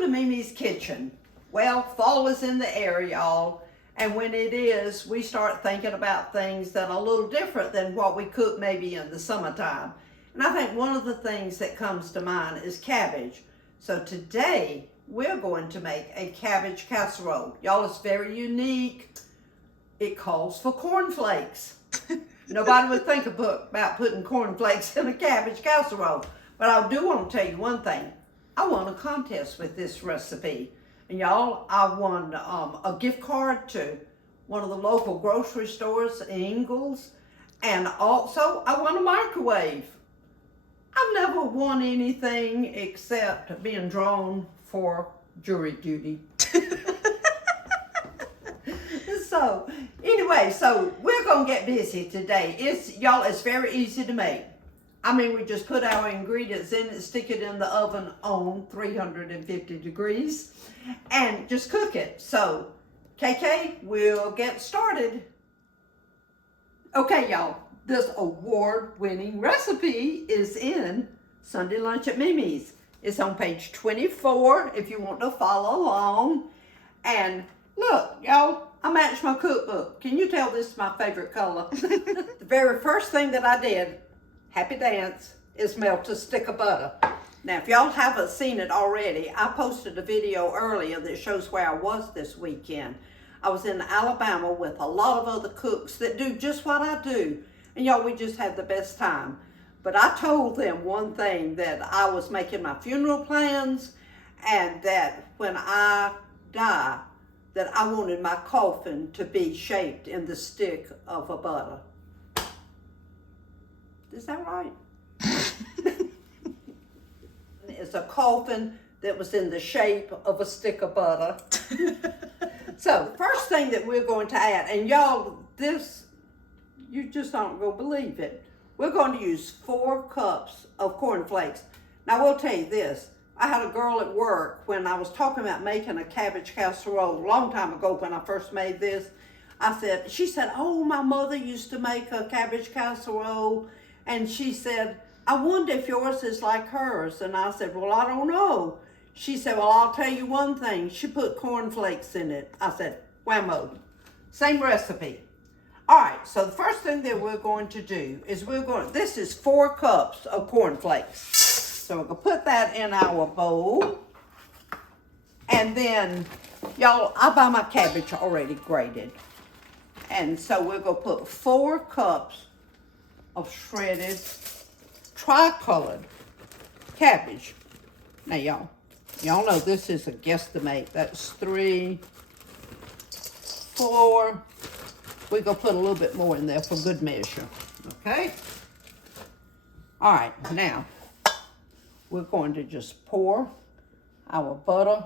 Welcome to MeMe's Kitchen. Well, fall is in the air, y'all. And when it is, we start thinking about things that are a little different than what we cook maybe in the summertime. And I think one of the things that comes to mind is cabbage. So today, we're going to make a cabbage casserole. Y'all, it's very unique. It calls for cornflakes. Nobody would think about putting cornflakes in a cabbage casserole. But I do want to tell you one thing. I won a contest with this recipe. And y'all, I won a gift card to one of the local grocery stores in Ingalls. And also, I won a microwave. I've never won anything except being drawn for jury duty. So, anyway, so we're going to get busy today. It's very easy to make. I mean, we just put our ingredients in it, stick it in the oven on 350 degrees, and just cook it. So, KK, we'll get started. Okay, y'all, this award-winning recipe is in Sunday Lunch at MeMe's. It's on page 24 if you want to follow along. And look, y'all, I matched my cookbook. Can you tell this is my favorite color? The very first thing that I did, happy dance, is melt a stick of butter. Now, if y'all haven't seen it already, I posted a video earlier that shows where I was this weekend. I was in Alabama with a lot of other cooks that do just what I do. And y'all, we just had the best time. But I told them one thing, that I was making my funeral plans, and that when I die, that I wanted my coffin to be shaped in the stick of a butter. Is that right? It's a coffin that was in the shape of a stick of butter. So, first thing that we're going to add, and y'all, this, you just aren't going to believe it. We're going to use 4 cups of cornflakes. Now, I will tell you this. I had a girl at work when I was talking about making a cabbage casserole a long time ago when I first made this. She said, oh, my mother used to make a cabbage casserole. And she said, I wonder if yours is like hers. And I said, well, I don't know. She said, well, I'll tell you one thing. She put cornflakes in it. I said, whammo. Same recipe. All right, so the first thing that we're going to do is this is 4 cups of cornflakes. So we're going to put that in our bowl. And then, y'all, I buy my cabbage already grated. And so we're going to put 4 cups of shredded tricolored cabbage. Now, y'all know this is a guesstimate. That's 3, 4. We're going to put a little bit more in there for good measure. Okay? All right, now, we're going to just pour our butter,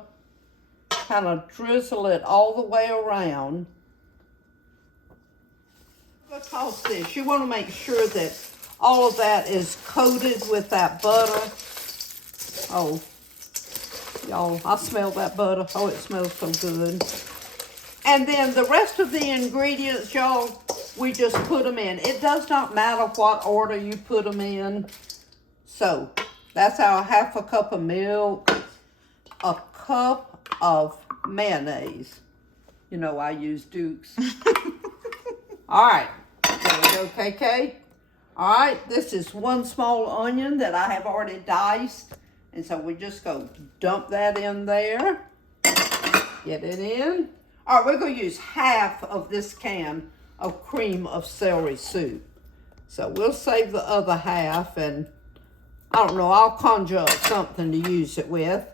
kind of drizzle it all the way around. Because this, you want to make sure that all of that is coated with that butter. Oh, y'all, I smell that butter. Oh, it smells so good. And then the rest of the ingredients, y'all, we just put them in. It does not matter what order you put them in. So, that's our 1/2 cup of milk, a cup of mayonnaise. You know, I use Duke's. All right, there we go, KK. All right, this is 1 small onion that I have already diced. And so we just go dump that in there. Get it in. All right, we're going to use 1/2 of this can of cream of celery soup. So we'll save the other 1/2, and I don't know, I'll conjure up something to use it with.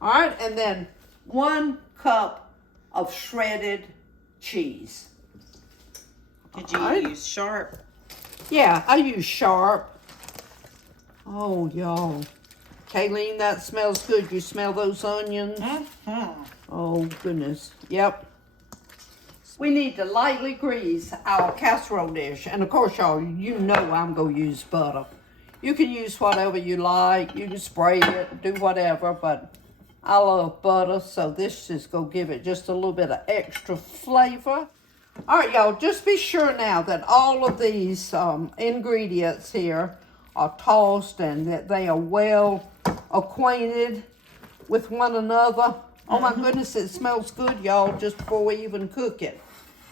All right, and then 1 cup of shredded cheese. Did you use sharp? Yeah, I use sharp. Oh, y'all. Kayleen, that smells good. You smell those onions? Mm-hmm. Oh, goodness. Yep. We need to lightly grease our casserole dish. And, of course, y'all, you know I'm going to use butter. You can use whatever you like. You can spray it, do whatever. But I love butter, so this is going to give it just a little bit of extra flavor. All right, y'all, just be sure now that all of these ingredients here are tossed and that they are well acquainted with one another. Oh my goodness, it smells good, y'all, just before we even cook it.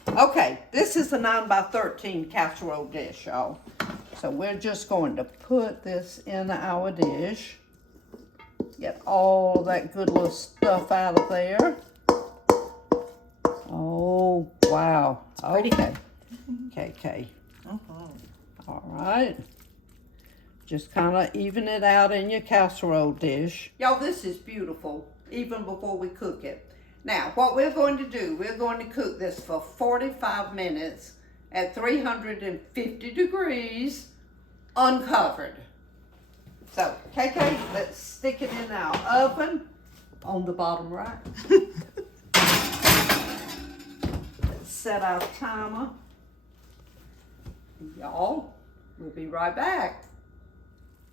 Okay, this is a 9 by 13 casserole dish, y'all. So we're just going to put this in our dish. Get all of that good little stuff out of there. Oh, wow. Okay. Okay. All right. Just kind of even it out in your casserole dish. Y'all, this is beautiful, even before we cook it. Now, what we're going to do, we're going to cook this for 45 minutes at 350 degrees, uncovered. So, KK, let's stick it in our oven on the bottom right. Let's set our timer. Y'all, we'll be right back.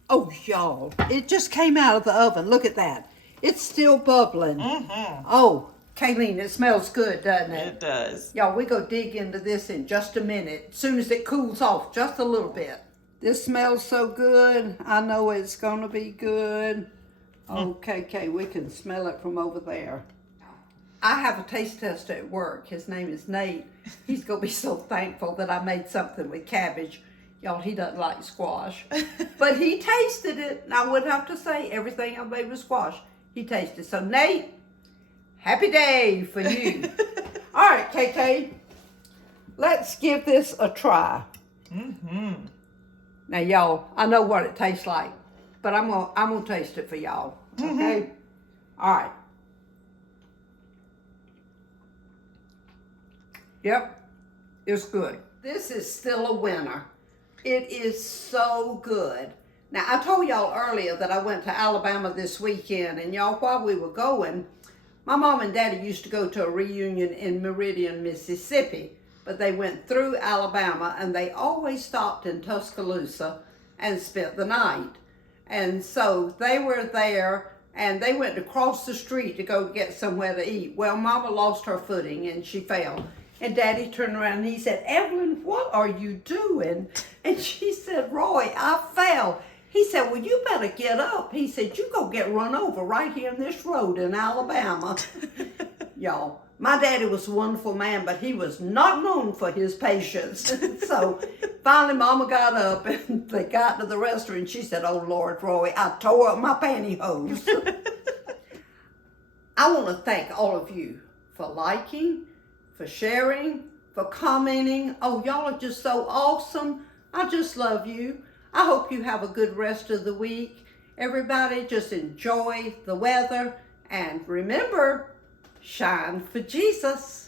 Oh, y'all, it just came out of the oven. Look at that. It's still bubbling. Oh, Kayleen, it smells good, doesn't it? It does. Y'all, we go dig into this in just a minute, as soon as it cools off just a little bit. This smells so good. I know it's going to be good. Okay, we can smell it from over there. I have a taste tester at work. His name is Nate. He's going to be so thankful that I made something with cabbage. Y'all, he doesn't like squash. But he tasted it. And I would have to say everything I made with squash, he tasted. So, Nate, happy day for you. All right, KK, let's give this a try. Now, y'all, I know what it tastes like, but I'm gonna taste it for y'all. Okay? All right. Yep, it's good. This is still a winner. It is so good. Now, I told y'all earlier that I went to Alabama this weekend, and y'all, while we were going, my mom and daddy used to go to a reunion in Meridian, Mississippi, but they went through Alabama, and they always stopped in Tuscaloosa and spent the night. And so they were there, and they went across the street to go get somewhere to eat. Well, Mama lost her footing, and she fell. And Daddy turned around and he said, Evelyn, what are you doing? And she said, Roy, I fell. He said, well, you better get up. He said, you go get run over right here in this road in Alabama. Y'all, my daddy was a wonderful man, but he was not known for his patience. So finally Mama got up and they got to the restaurant and she said, oh, Lord, Roy, I tore up my pantyhose. I want to thank all of you for liking, for sharing, for commenting. Oh, y'all are just so awesome. I just love you. I hope you have a good rest of the week. Everybody just enjoy the weather. And remember, shine for Jesus.